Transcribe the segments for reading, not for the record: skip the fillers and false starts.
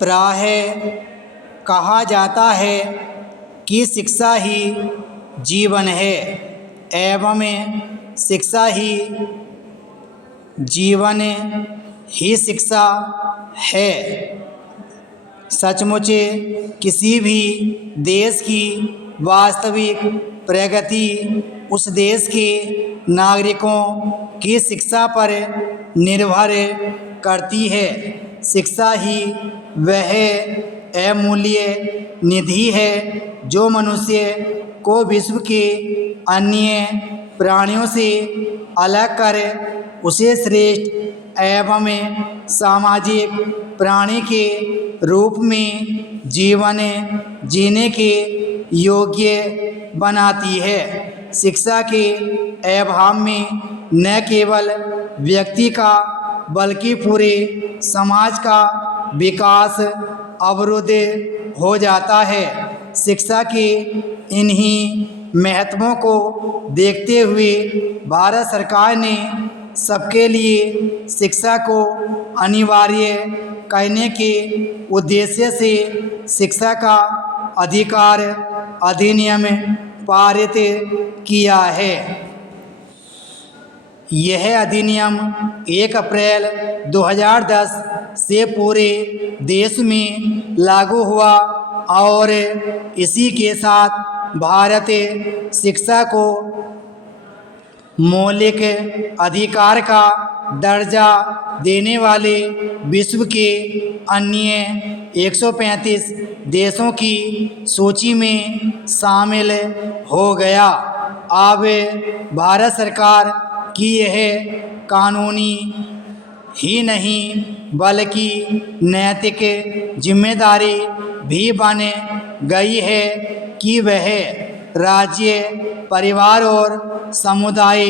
प्रायः कहा जाता है कि शिक्षा ही जीवन है एवं शिक्षा ही जीवन ही शिक्षा है। सचमुच किसी भी देश की वास्तविक प्रगति उस देश के नागरिकों की शिक्षा पर निर्भर करती है। शिक्षा ही वह अमूल्य निधि है जो मनुष्य को विश्व के अन्य प्राणियों से अलग कर उसे श्रेष्ठ एवं सामाजिक प्राणी के रूप में जीवन जीने के योग्य बनाती है। शिक्षा के अभाव में न केवल व्यक्ति का बल्कि पूरे समाज का विकास अवरुद्ध हो जाता है। शिक्षा के इन्हीं महत्वों को देखते हुए भारत सरकार ने सबके लिए शिक्षा को अनिवार्य करने के उद्देश्य से शिक्षा का अधिकार अधिनियम पारित किया है। यह अधिनियम 1 अप्रैल 2010 से पूरे देश में लागू हुआ और इसी के साथ भारत शिक्षा को मौलिक अधिकार का दर्जा देने वाले विश्व के अन्य 135 देशों की सूची में शामिल हो गया। अब भारत सरकार की यह कानूनी ही नहीं बल्कि नैतिक जिम्मेदारी भी बन गई है कि वह राज्य, परिवार और समुदाय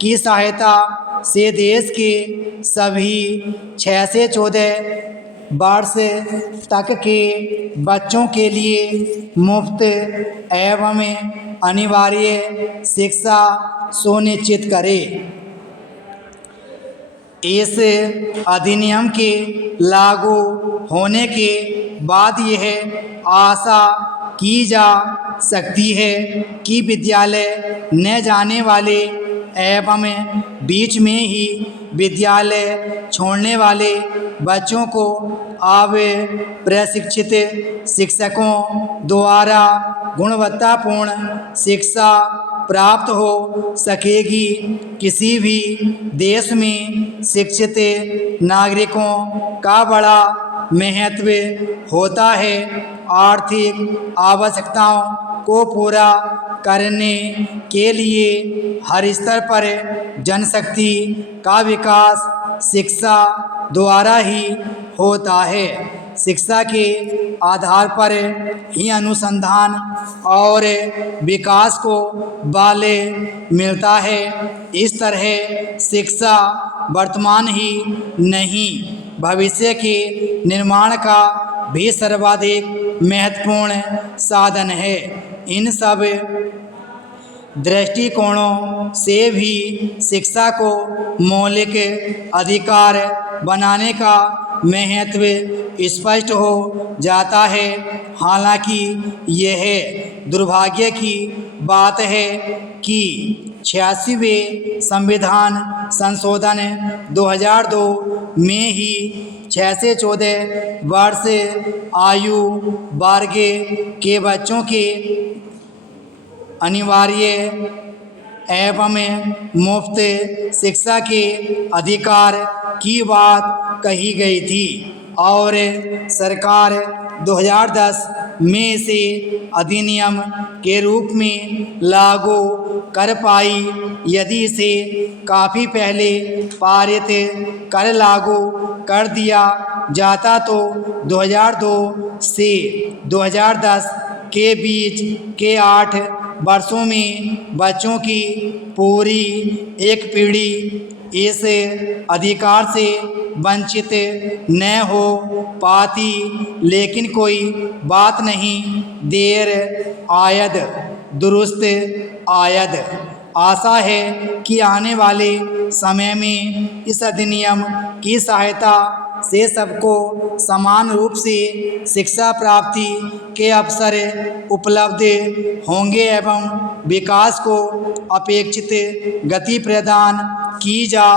की सहायता से देश के सभी 6 से 14 वर्ष तक के बच्चों के लिए मुफ्त एवं अनिवार्य शिक्षा सुनिश्चित करे। इस अधिनियम के लागू होने के बाद यह आशा की जा सकती है कि विद्यालय न जाने वाले एवं बीच में ही विद्यालय छोड़ने वाले बच्चों को अब प्रशिक्षित शिक्षकों द्वारा गुणवत्तापूर्ण शिक्षा प्राप्त हो सकेगी। किसी भी देश में शिक्षित नागरिकों का बड़ा महत्व होता है। आर्थिक आवश्यकताओं को पूरा करने के लिए हर स्तर पर जनशक्ति का विकास शिक्षा द्वारा ही होता है। शिक्षा के आधार पर ही अनुसंधान और विकास को बल मिलता है। इस तरह शिक्षा वर्तमान ही नहीं भविष्य के निर्माण का भी सर्वाधिक महत्वपूर्ण साधन है। इन सब दृष्टिकोणों से भी शिक्षा को मौलिक अधिकार बनाने का महत्व स्पष्ट हो जाता है। हालांकि यह दुर्भाग्य की बात है कि 86वें संविधान संशोधन 2002 में ही 6 से 14 वर्ष आयु वर्ग के बच्चों के अनिवार्य एवं मुफ्त शिक्षा के अधिकार की बात कही गई थी और सरकार 2010 में इसे अधिनियम के रूप में लागू कर पाई। यदि इसे काफ़ी पहले पारित कर लागू कर दिया जाता तो 2002 से 2010 के बीच के 8 वर्षों में बच्चों की पूरी एक पीढ़ी इस अधिकार से वंचित न हो पाती। लेकिन कोई बात नहीं, देर आयद दुरुस्त आयद। आशा है कि आने वाले समय में इस अधिनियम की सहायता से सबको समान रूप से शिक्षा प्राप्ति के अवसर उपलब्ध होंगे एवं विकास को अपेक्षित गति प्रदान की जा